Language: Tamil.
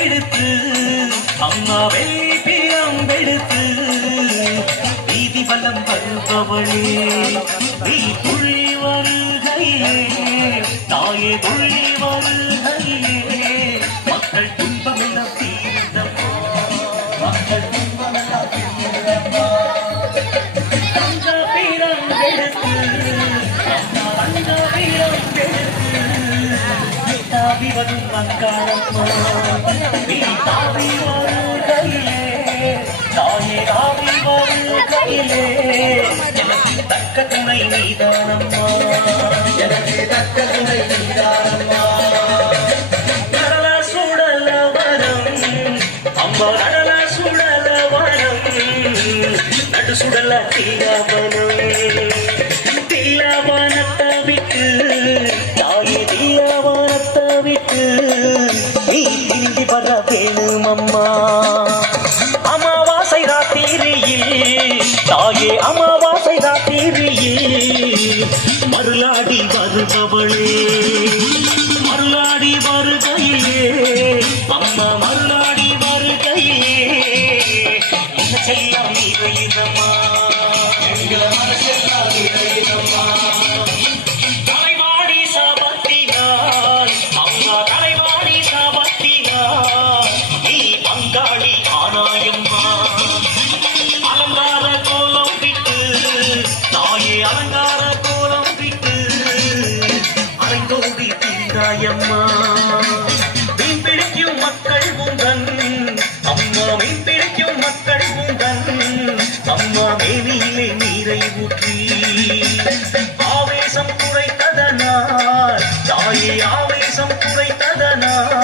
பிரியம்பெடுத்து அம்மா வெள்ளி பிரியம்பெடுத்து வீதி வலம் வருபவளே நீ துள்ளி வருகையே தாயே துள்ளி வருகையே மக்கள் துன்பமெல்லாம் தீர்ந்தம்மா மக்கள் துன்பமெல்லாம் தீர்ந்தம்மா தங்க பிரியம்பெடுத்து தங்க பிரியம்பெடுத்து தாவி வரும் வங்காளம்மா நீ தாவி வருகையிலே தாயே தாவி வருகையிலே எனக்கு தக்க துணை நீதானம்மா எனக்கு தக்க துணை நீதானம்மா கடல சுடல வரம் அம்மா கடல சுடல வரம் நடு சுடல தீயாவனம் தீயாவனத்தை விட்டு தாயே தீயாவனத்தை விட்டு நீ திரும்பி வர வேணுமம்மா அமாவாசை ராத்திரியில் தாயே அமாவாசை ராத்திரியில் மருளாடி வருபவளே மருளாடி வருகையே அம்மா மருளாடி வருகையே என்ன செல்லம் நீரம்மா எங்களை மனசெல்லாம் நீரம்மா தலைவாடி சாபத்தினாள் அம்மா தலைவாடி சாபத்தினாள் நீ பங்காளி ஆனாயம்மா அலங்கார கோலம் விட்டு தாயே அலங்கார கோலம் விட்டு அரைந்தோடி தீண்டாயம்மா மீன் பிடிக்கும் மக்கள் உந்தன் அம்மா மீன் பிடிக்கும் மக்கள் உந்தன் அம்மா மேனியிலே நீரை ஊற்றி ஆவேசம் குறைத்ததனால் தாயே ஆவேசம் குறைத்ததனால்